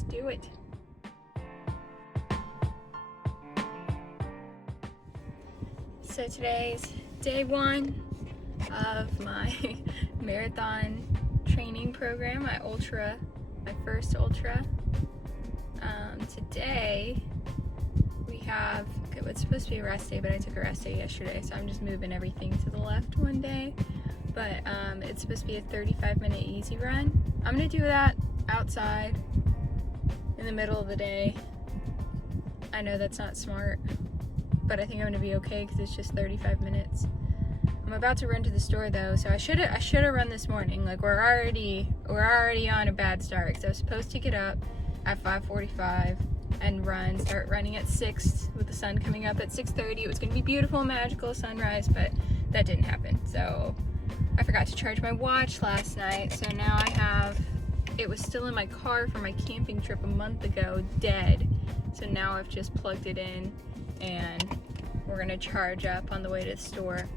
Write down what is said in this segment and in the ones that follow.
Let's do it. So today's day one of my marathon training program, my first ultra. Today we have, what's supposed to be a rest day, but I took a rest day yesterday, so I'm just moving everything to the left one day. But it's supposed to be a 35-minute easy run. I'm gonna do that outside in the middle of the day. I know that's not smart, but I think I'm gonna be okay because it's just 35 minutes. I'm about to run to the store though, so I should have run this morning. Like we're already on a bad start because I was supposed to get up at 5:45 and start running at 6 with the sun coming up at 6:30. It was gonna be beautiful, magical sunrise, but that didn't happen. So I forgot to charge my watch last night, so now it was still in my car from my camping trip a month ago, dead. So now I've just plugged it in and we're gonna charge up on the way to the store.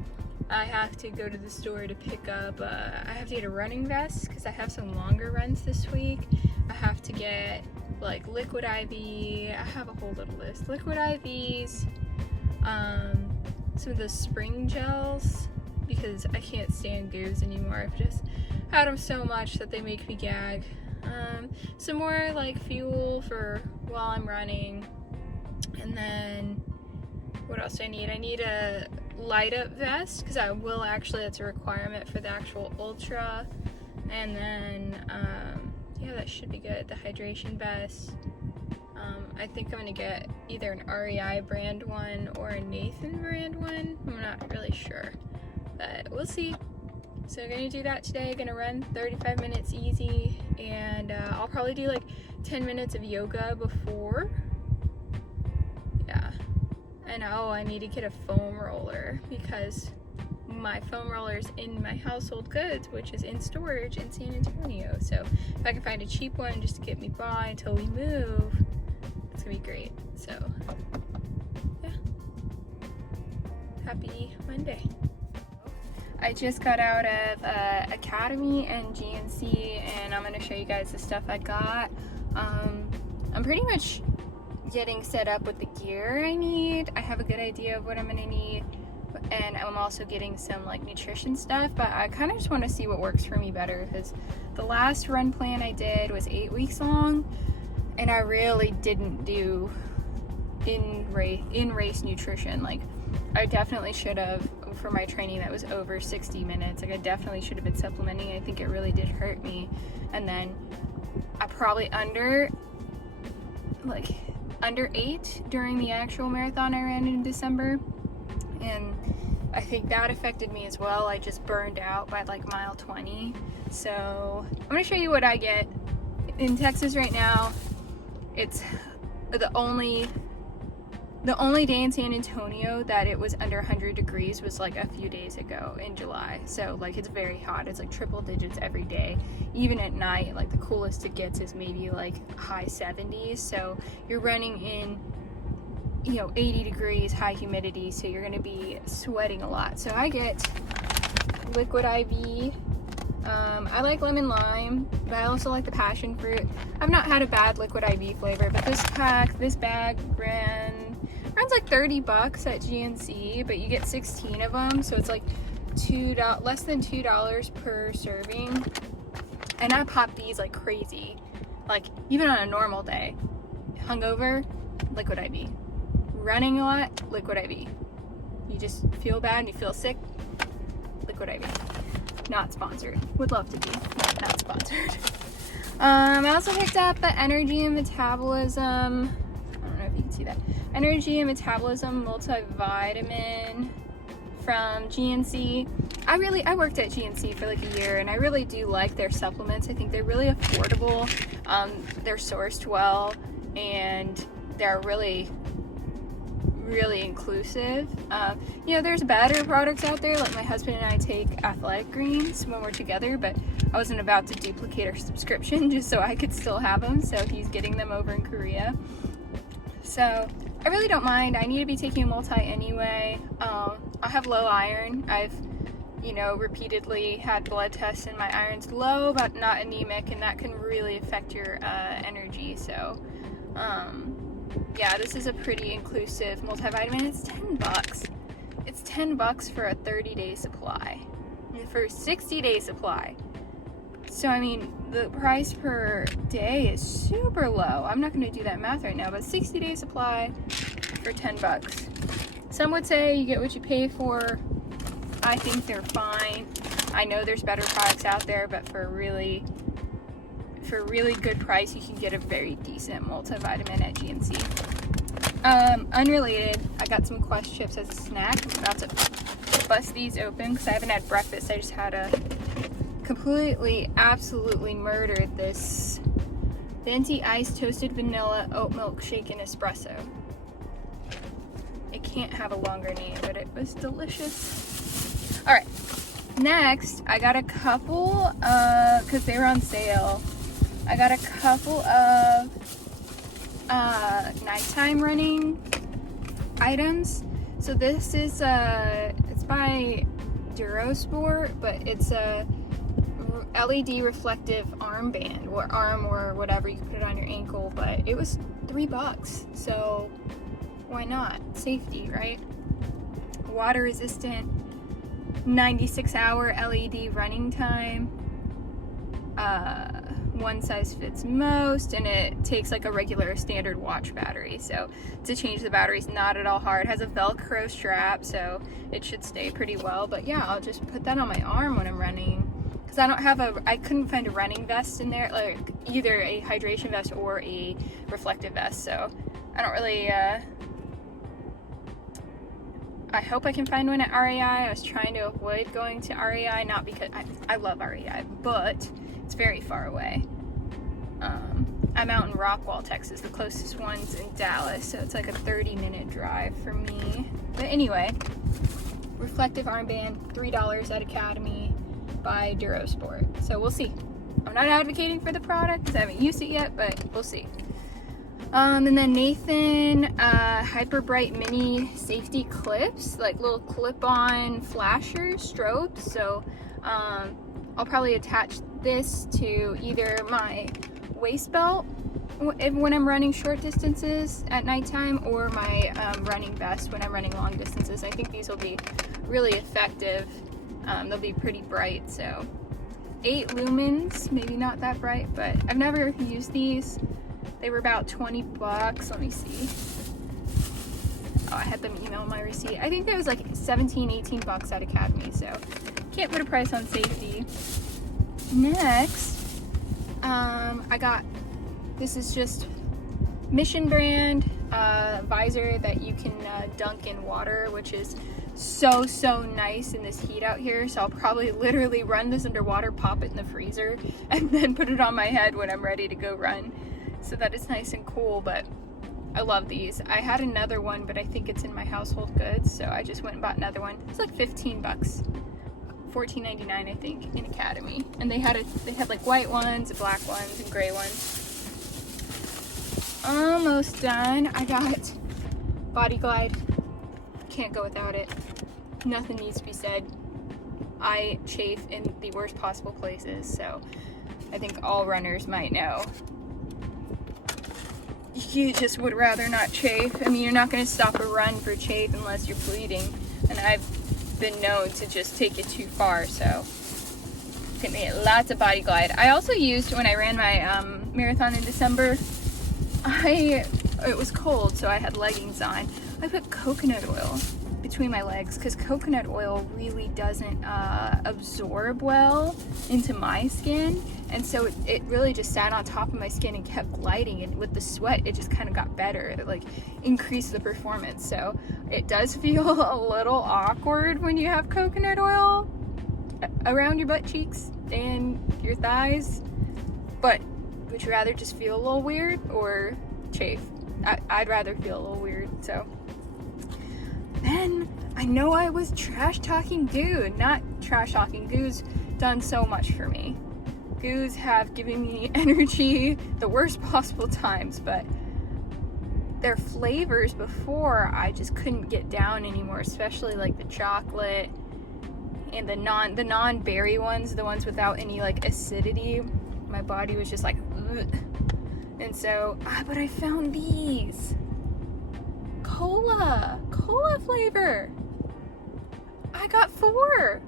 I have to go to the store to pick up, I have to get a running vest because I have some longer runs this week. I have to get like liquid IV, I have a whole little list. Liquid IVs, some of the spring gels, because I can't stand goos anymore. I've just had them so much that they make me gag. Some more like fuel for while I'm running. And then what else do I need? I need a light up vest because that's a requirement for the actual ultra. And then yeah, that should be good. The hydration vest. I think I'm gonna get either an REI brand one or a Nathan brand one. I'm not really sure, but we'll see. So I'm gonna do that today. Gonna run 35 minutes easy, and I'll probably do like 10 minutes of yoga before. Yeah. And I need to get a foam roller because my foam roller is in my household goods, which is in storage in San Antonio. So if I can find a cheap one just to get me by until we move, it's gonna be great. So yeah, happy Monday. I just got out of Academy and GNC, and I'm going to show you guys the stuff I got. I'm pretty much getting set up with the gear I need. I have a good idea of what I'm going to need, and I'm also getting some like nutrition stuff, but I kind of just want to see what works for me better because the last run plan I did was 8 weeks long, and I really didn't do in-race nutrition. Like I definitely should have, for my training that was over 60 minutes, like I definitely should have been supplementing. I think it really did hurt me. And then I probably under 8 during the actual marathon I ran in December, and I think that affected me as well. I just burned out by like mile 20. So I'm gonna show you what I get in Texas right now. It's the only day in San Antonio that it was under 100 degrees was like a few days ago in July. So like it's very hot. It's like triple digits every day. Even at night, like the coolest it gets is maybe like high 70s. So you're running in, 80 degrees, high humidity. So you're gonna be sweating a lot. So I get liquid IV. I like lemon lime, but I also like the passion fruit. I've not had a bad liquid IV flavor, but this bag runs like $30 at GNC, but you get 16 of them, so it's like less than $2 per serving. And I pop these like crazy, like even on a normal day. Hungover, liquid IV. Running a lot, liquid IV. You just feel bad and you feel sick, liquid IV. Not sponsored. Would love to be, not sponsored. I also picked up the Energy and Metabolism. I don't know if you can see that. Energy and Metabolism multivitamin from GNC. I worked at GNC for like a year, and I really do like their supplements. I think they're really affordable. They're sourced well, and they're really inclusive. There's better products out there. Like my husband and I take Athletic Greens when we're together, but I wasn't about to duplicate our subscription just so I could still have them. So he's getting them over in Korea. So I really don't mind. I need to be taking a multi anyway. I have low iron. I've you know, repeatedly had blood tests and my iron's low but not anemic, and that can really affect your energy. So yeah, this is a pretty inclusive multivitamin. It's $10. It's $10 for a 30-day supply, for a 60-day supply. So I mean, the price per day is super low. I'm not going to do that math right now, but 60-day supply for $10. Some would say you get what you pay for. I think they're fine. I know there's better products out there, but for a really good price, you can get a very decent multivitamin at GNC. Unrelated, I got some Quest chips as a snack. I'm about to bust these open because I haven't had breakfast. I just had a completely, absolutely murdered this venti iced toasted vanilla oat milk shaken espresso. It can't have a longer name, but it was delicious. All right, next I got a couple because they were on sale. I got a couple of nighttime running items. So this is it's by Durosport, but it's a LED reflective armband or arm or whatever. You can put it on your ankle, but it was $3, so why not? Safety, right? Water resistant, 96-hour LED running time. One size fits most, and it takes like a regular standard watch battery, so to change the battery is not at all hard. It has a Velcro strap, so it should stay pretty well. But yeah, I'll just put that on my arm when I'm running, because I couldn't find a running vest in there, like either a hydration vest or a reflective vest, so I don't really I hope I can find one at REI. I was trying to avoid going to REI, not because I love REI, but it's very far away. I'm out in Rockwall, Texas. The closest one's in Dallas, so it's like a 30-minute drive for me. But anyway, reflective armband, $3 at Academy by Durosport. So we'll see. I'm not advocating for the product because I haven't used it yet, but we'll see. And then Nathan Hyper Bright Mini Safety Clips, like little clip-on flashers, strobes. So I'll probably attach this to either my waist belt when I'm running short distances at nighttime, or my running vest when I'm running long distances. I think these will be really effective. They'll be pretty bright. So 8 lumens, maybe not that bright, but I've never used these. They were about $20. Let me see. Oh, I had them email my receipt. I think that was like $17-18 at Academy, so can't put a price on safety. Next, I got, this is just Mission brand visor that you can dunk in water, which is so nice in this heat out here. So I'll probably literally run this underwater, pop it in the freezer, and then put it on my head when I'm ready to go run. So that is nice and cool, but I love these. I had another one, but I think it's in my household goods, so I just went and bought another one. It's like $15, $14.99 I think, in Academy. And they had like white ones, black ones, and gray ones. Almost done. I got Body Glide. Can't go without it. Nothing needs to be said. I chafe in the worst possible places, so I think all runners might know. You just would rather not chafe. I mean, you're not going to stop a run for chafe unless you're bleeding, and I've been known to just take it too far, so get me lots of Body Glide. I also used, when I ran my marathon in December, it was cold, so I had leggings on. I put coconut oil between my legs because coconut oil really doesn't absorb well into my skin, and so it really just sat on top of my skin and kept gliding, and with the sweat it just kind of got better. It like increased the performance. So it does feel a little awkward when you have coconut oil around your butt cheeks and your thighs, but would you rather just feel a little weird or chafe? I'd rather feel a little weird. So then I know I was trash talking Dude, not trash talking. Goo's done so much for me. Goos have given me energy the worst possible times, but their flavors before I just couldn't get down anymore, especially like the chocolate and the non-berry ones, the ones without any like acidity, my body was just like, ugh. And so, but I found these cola flavor. I got 4.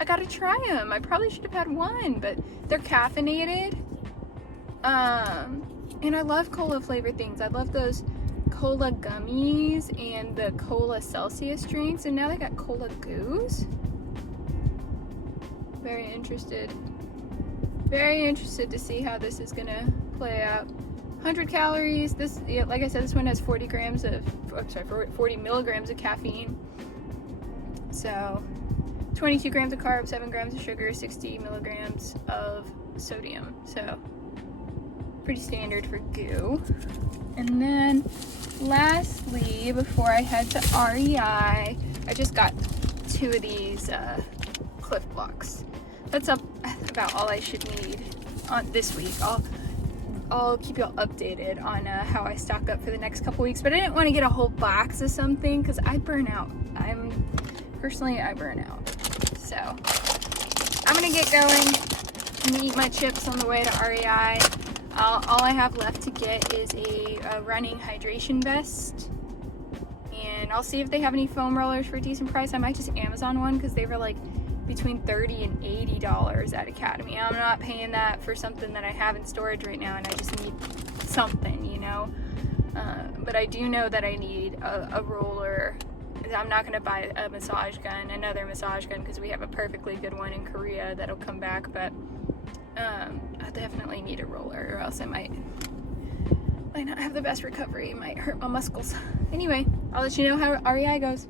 I gotta try them. I probably should have had 1, but they're caffeinated. And I love cola flavored things. I love those cola gummies and the cola Celsius drinks, and now they got cola goos. Very interested to see how this is gonna play out. 100 calories. This, yeah, like I said, this one has 40 milligrams of caffeine. So 22 grams of carbs, 7 grams of sugar, 60 milligrams of sodium. So pretty standard for goo. And then lastly, before I head to REI, I just got 2 of these Cliff Blocks. That's about all I should need on this week. I'll keep y'all updated on how I stock up for the next couple weeks, but I didn't want to get a whole box of something because I burn out. I burn out. So I'm gonna get going and eat my chips on the way to REI. All I have left to get is a running hydration vest, and I'll see if they have any foam rollers for a decent price. I might just Amazon one because they were like between $30 and $80 at Academy. I'm not paying that for something that I have in storage right now, and I just need something, you know. But I do know that I need a roller. I'm not gonna buy another massage gun, because we have a perfectly good one in Korea that'll come back. But I definitely need a roller, or else I might not have the best recovery. It might hurt my muscles. Anyway, I'll let you know how REI goes.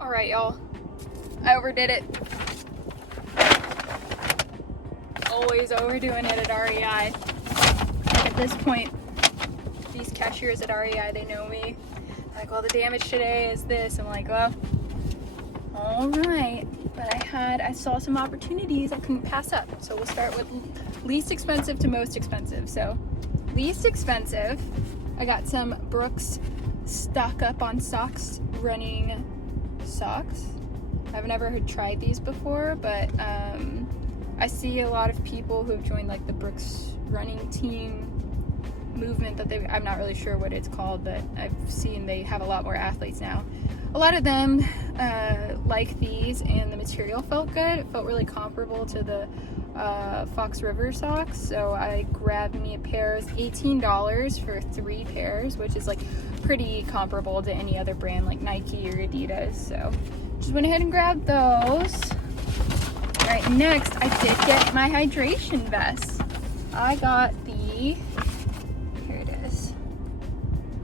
All right, y'all. I overdid it. Always overdoing it at REI. At this point, these cashiers at REI, they know me. They're like, well, the damage today is this. I'm like, well, all right. But I saw some opportunities I couldn't pass up. So we'll start with least expensive to most expensive. So least expensive, I got some Brooks stock up on socks running socks. I've never tried these before, but I see a lot of people who have joined like the Brooks running team movement that I'm not really sure what it's called, but I've seen they have a lot more athletes now. A lot of them like these, and the material felt good. It felt really comparable to the Fox River socks, so I grabbed me a pair. It was $18 for 3 pairs, which is like pretty comparable to any other brand like Nike or Adidas, so just went ahead and grabbed those. All right, next I did get my hydration vest. I got the, here it is.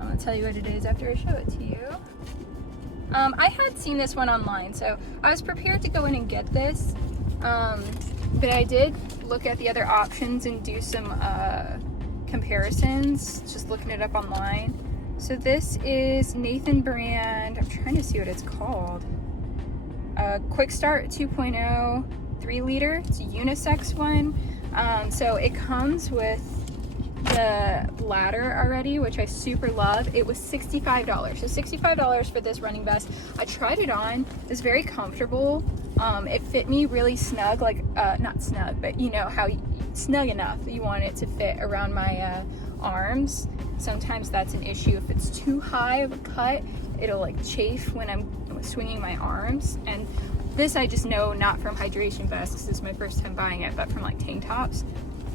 I'm gonna tell you what it is after I show it to you. I had seen this one online, so I was prepared to go in and get this, but I did look at the other options and do some comparisons, just looking it up online. So this is Nathan brand, I'm trying to see what it's called. Quick Start 2.0 3 liter. It's a unisex one. So it comes with the ladder already, which I super love. It was $65. So $65 for this running vest. I tried it on. It's very comfortable. It fit me really snug, like not snug, but you know how snug enough that you want it to fit around my arms. Sometimes that's an issue. If it's too high of a cut, it'll like chafe when I'm swinging my arms. And this I just know not from hydration vests, because this is my first time buying it, but from like tank tops.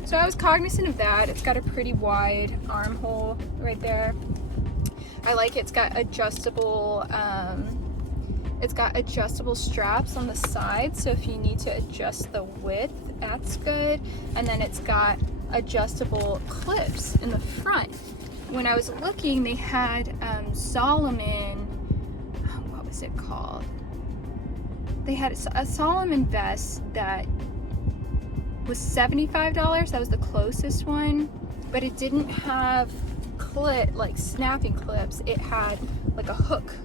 So I was cognizant of that. It's got a pretty wide armhole right there. I like it. It's got adjustable straps on the side, so if you need to adjust the width, that's good. And then it's got adjustable clips in the front. When I was looking, they had Solomon, what was it called? They had a Solomon vest that was $75. That was the closest one, but it didn't have like snapping clips. It had like a hook.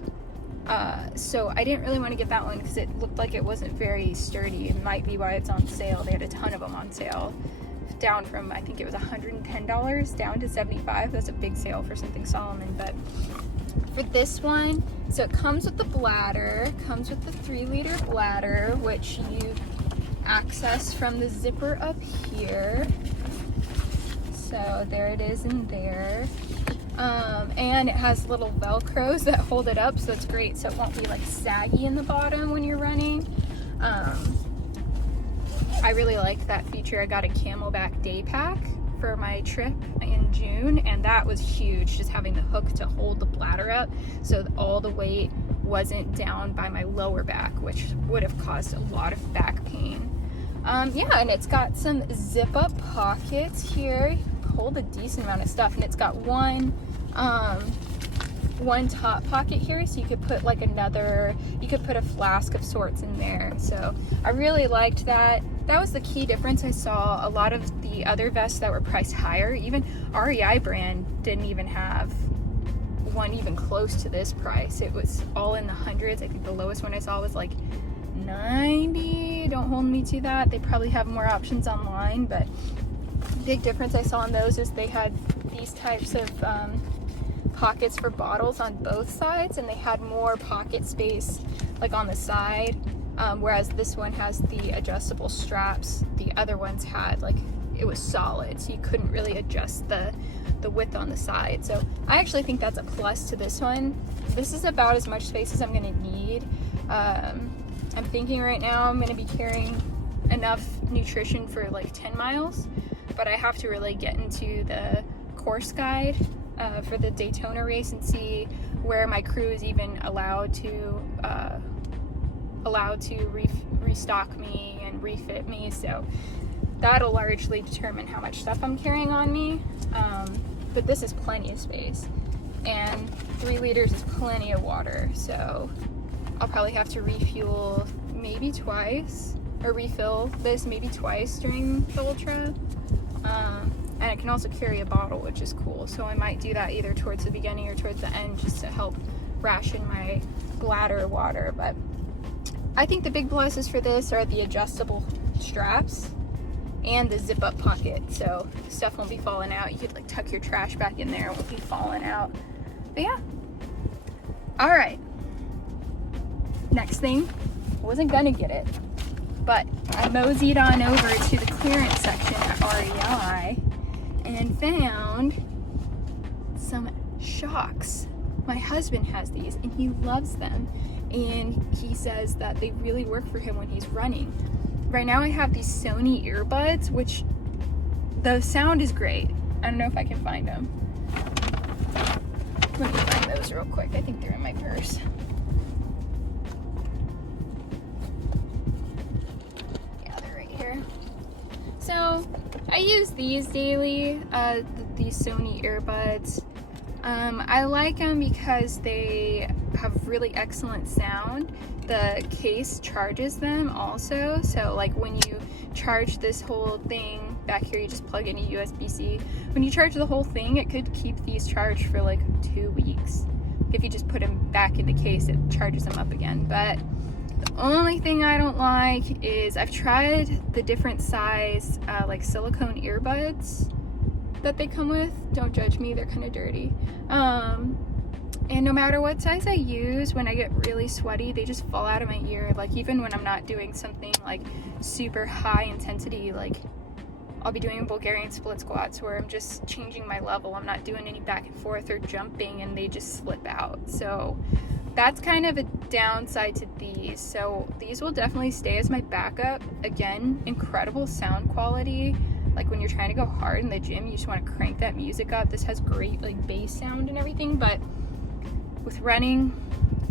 So I didn't really want to get that one because it looked like it wasn't very sturdy. It might be why it's on sale. They had a ton of them on sale, down from, I think it was $110 down to $75. That's a big sale for something Solomon. But For this one, so it comes with the bladder, comes with the 3-liter bladder, which you access from the zipper up here. So there it is in there. And it has little Velcros that hold it up, so it's great, so it won't be like saggy in the bottom when you're running. I really like that feature. I got a Camelback day pack for my trip in June, and that was huge, just having the hook to hold the bladder up so all the weight wasn't down by my lower back, which would have caused a lot of back pain. Yeah, and it's got some zip up pockets here, hold a decent amount of stuff, and it's got one top pocket here, so you could put like you could put a flask of sorts in there. So I really liked that. That was the key difference I saw. A lot of the other vests that were priced higher, even REI brand didn't even have one even close to this price. It was all in the hundreds. I think the lowest one I saw was like 90. Don't hold me to that. They probably have more options online, but big difference I saw in those is they had these types of pockets for bottles on both sides, and they had more pocket space like on the side, whereas this one has the adjustable straps. The other ones had like, it was solid, so you couldn't really adjust the width on the side. So I actually think that's a plus to this one. This is about as much space as I'm gonna need. I'm thinking right now I'm gonna be carrying enough nutrition for like 10 miles, but I have to really get into the course guide for the Daytona race and see where my crew is even allowed to restock me and refit me. So that'll largely determine how much stuff I'm carrying on me. But this is plenty of space, and 3 liters is plenty of water. So I'll probably have to refuel maybe twice, or refill this maybe twice during the ultra. And I can also carry a bottle, which is cool. So I might do that either towards the beginning or towards the end, just to help ration my bladder water. But I think the big pluses for this are the adjustable straps and the zip up pocket, so stuff won't be falling out. You could like tuck your trash back in there, it won't be falling out. But yeah. All right. Next thing, I wasn't gonna get it, but I moseyed on over to the clearance section at REI and found some shocks. My husband has these and he loves them, and he says that they really work for him when he's running. Right now I have these Sony earbuds, which the sound is great. I don't know if I can find them. Let me find those real quick. I think they're in my purse. Yeah, they're right here. So I use these daily, these Sony earbuds. I like them because they have really excellent sound. The case charges them also, so like when you charge this whole thing back here, you just plug in a USB-C. When you charge the whole thing, it could keep these charged for like 2 weeks. If you just put them back in the case, it charges them up again. But the only thing I don't like is I've tried the different size like silicone earbuds that they come with. Don't judge me, they're kind of dirty. And no matter what size I use, when I get really sweaty, they just fall out of my ear. Like even when I'm not doing something like super high intensity, like I'll be doing Bulgarian split squats where I'm just changing my level. I'm not doing any back and forth or jumping, and they just slip out. So that's kind of a downside to these. So these will definitely stay as my backup. Again, incredible sound quality. Like when you're trying to go hard in the gym, you just want to crank that music up. This has great like bass sound and everything, but with running,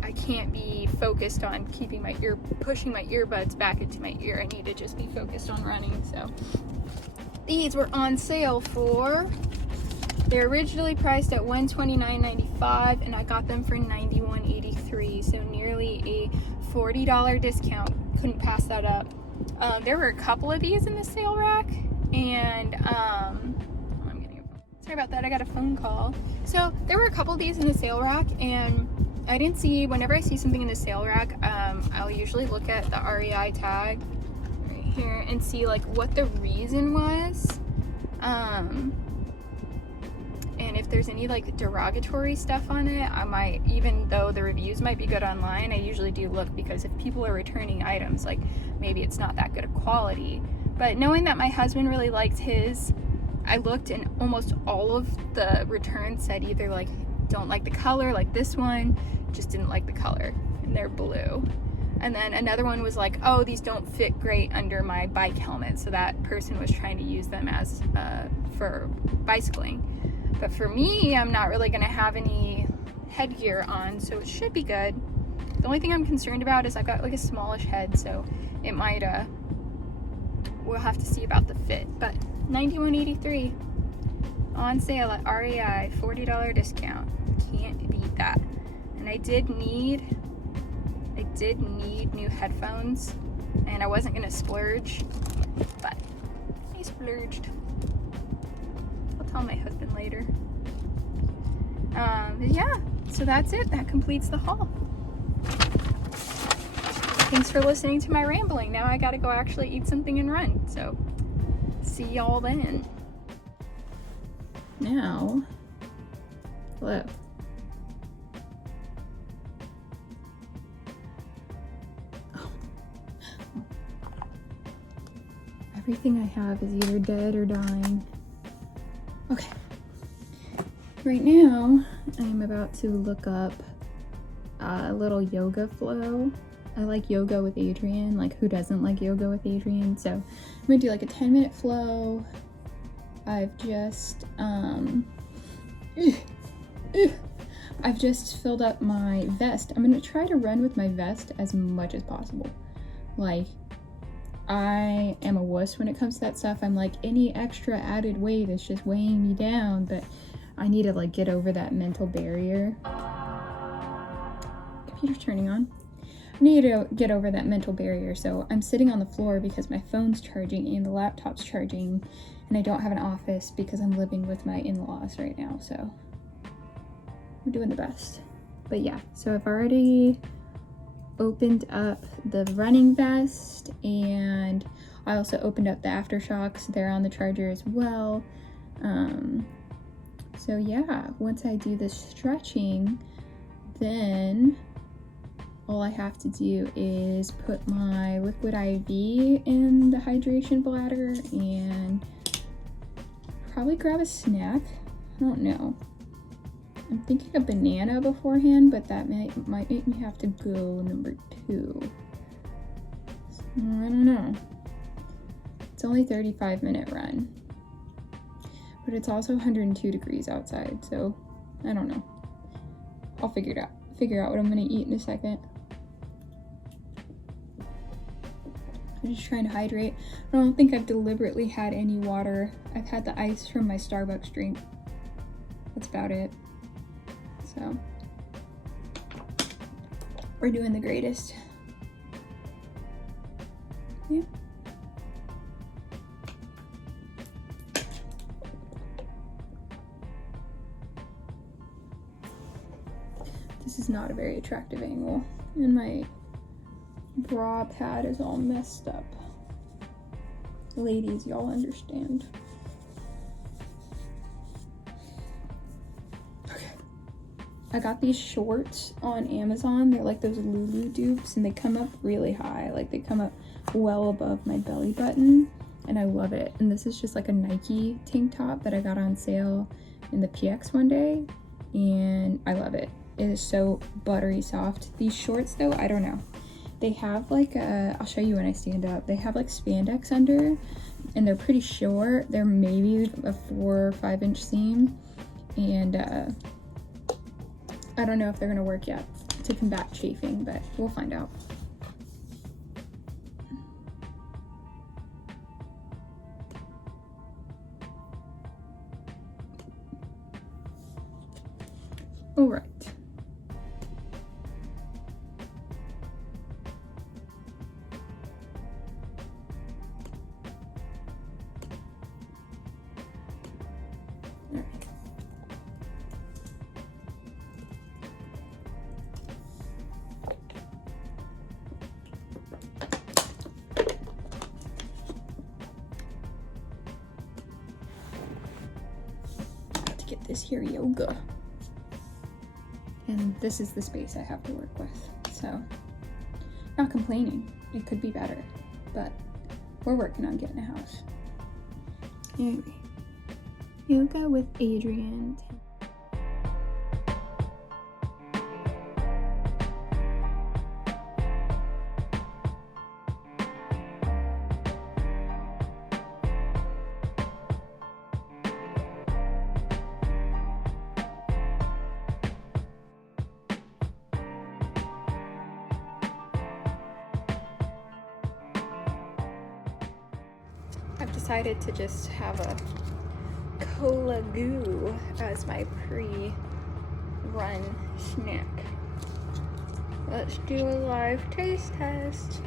I can't be focused on pushing my earbuds back into my ear. I need to just be focused on running. So these were on sale they're originally priced at $129.95, and I got them for $91.83, so nearly a $40 discount. Couldn't pass that up. There were a couple of these in the sale rack, and sorry about that, I got a phone call. So there were a couple of these in the sale rack, and I didn't see, whenever I see something in the sale rack, I'll usually look at the REI tag right here and see like what the reason was. And if there's any like derogatory stuff on it, I might, even though the reviews might be good online, I usually do look, because if people are returning items, like maybe it's not that good of quality. But knowing that my husband really liked his, I looked and almost all of the returns said either like don't like the color, like this one just didn't like the color and they're blue. And then another one was like, oh, these don't fit great under my bike helmet. So that person was trying to use them as for bicycling. But for me, I'm not really gonna have any headgear on, so it should be good. The only thing I'm concerned about is I've got like a smallish head, so it might, we'll have to see about the fit. But $91.83 on sale at REI, $40 discount. Can't beat that. And I did need new headphones, and I wasn't gonna splurge, but I splurged. I'll tell my husband later. Yeah, so that's it. That completes the haul. Thanks for listening to my rambling. Now I gotta go actually eat something and run. So see y'all then. Now, hello. Oh. Everything I have is either dead or dying. Okay. Right now, I'm about to look up a little yoga flow. I like yoga with Adrian. Like, who doesn't like yoga with Adrian? So I'm gonna do like a 10-minute flow. I've just filled up my vest. I'm gonna try to run with my vest as much as possible. Like, I am a wuss when it comes to that stuff. I'm like, any extra added weight is just weighing me down, but I need to like get over that mental barrier. Computer's turning on. I need to get over that mental barrier, so I'm sitting on the floor because my phone's charging and the laptop's charging, and I don't have an office because I'm living with my in-laws right now, so we're doing the best. But yeah, so I've already opened up the running vest, and I also opened up the aftershocks. They're on the charger as well. So yeah, once I do this stretching, then all I have to do is put my liquid IV in the hydration bladder and probably grab a snack. I don't know. I'm thinking a banana beforehand, but that might make me have to go number 2. So, I don't know. It's only a 35-minute run, but it's also 102 degrees outside, so I don't know. I'll figure out what I'm gonna eat in a second. I'm just trying to hydrate. I don't think I've deliberately had any water. I've had the ice from my Starbucks drink. That's about it. So, we're doing the greatest. Yeah. This is not a very attractive angle, and my bra pad is all messed up. Ladies, y'all understand. Okay. I got these shorts on Amazon. They're like those Lulu dupes, and they come up really high. Like, they come up well above my belly button, and I love it. And this is just like a Nike tank top that I got on sale in the PX one day, and I love it. It is so buttery soft. These shorts though, I don't know. They have like I'll show you when I stand up. They have like spandex under, and they're pretty short. They're maybe a 4 or 5 inch seam, and I don't know if they're gonna work yet to combat chafing, but we'll find out. All right. this here yoga. And this is the space I have to work with. So, not complaining. It could be better, but we're working on getting a house. Anyway, yoga with Adrian. I've decided to just have a cola goo as my pre-run snack. Let's do a live taste test.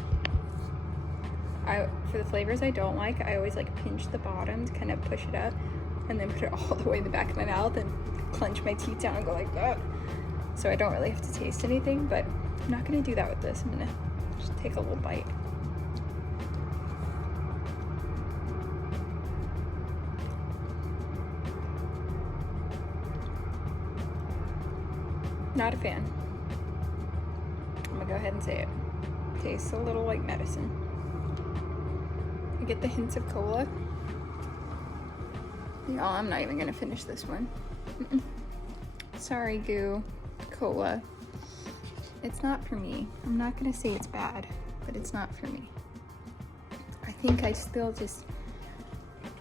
For the flavors I don't like, I always like pinch the bottom to kind of push it up and then put it all the way in the back of my mouth and clench my teeth down and go like that. So I don't really have to taste anything, but I'm not gonna do that with this. I'm gonna just take a little bite. Not a fan. I'm gonna go ahead and say it. Tastes a little like medicine. I get the hints of cola. Y'all, I'm not even gonna finish this one. Sorry, goo. Cola. It's not for me. I'm not gonna say it's bad, but it's not for me. I think I still just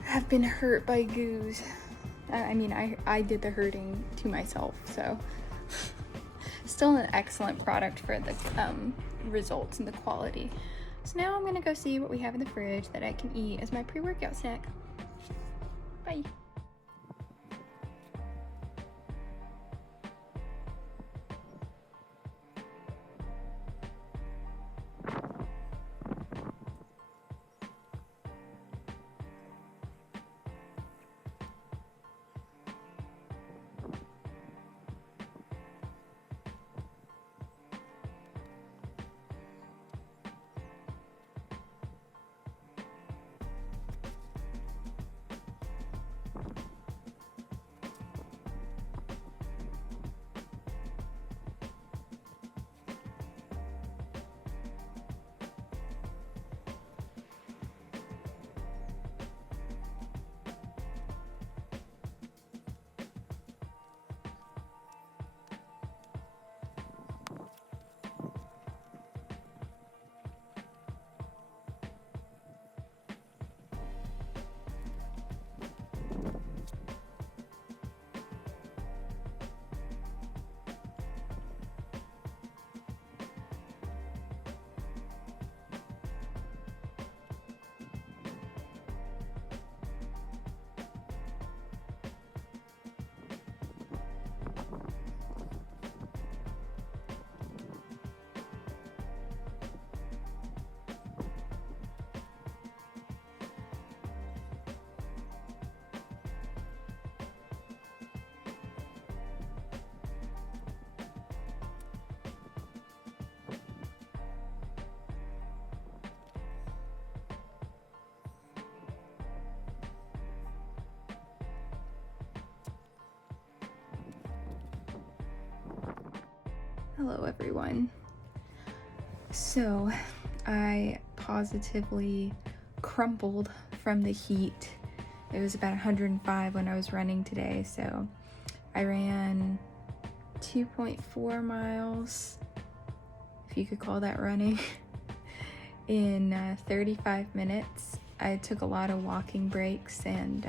have been hurt by goos. I mean, I did the hurting to myself, so. Still an excellent product for the results and the quality. So now I'm gonna go see what we have in the fridge that I can eat as my pre-workout snack. Bye. Hello everyone. So I positively crumpled from the heat. It was about 105 when I was running today, so I ran 2.4 miles, if you could call that running, in 35 minutes. I took a lot of walking breaks and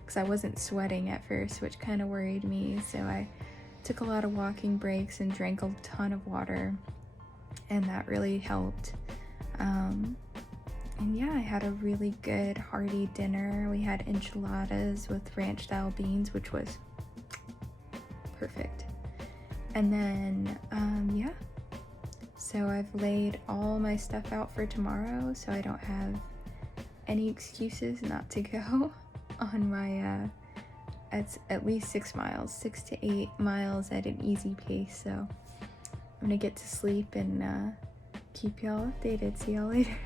because I wasn't sweating at first, which kind of worried me, so I took a lot of walking breaks and drank a ton of water, and that really helped. And yeah, I had a really good hearty dinner. We had enchiladas with ranch style beans, which was perfect. And then yeah, so I've laid all my stuff out for tomorrow, so I don't have any excuses not to go on my it's at least 6 miles, 6 to 8 miles at an easy pace. So I'm gonna get to sleep and keep y'all updated. See y'all later.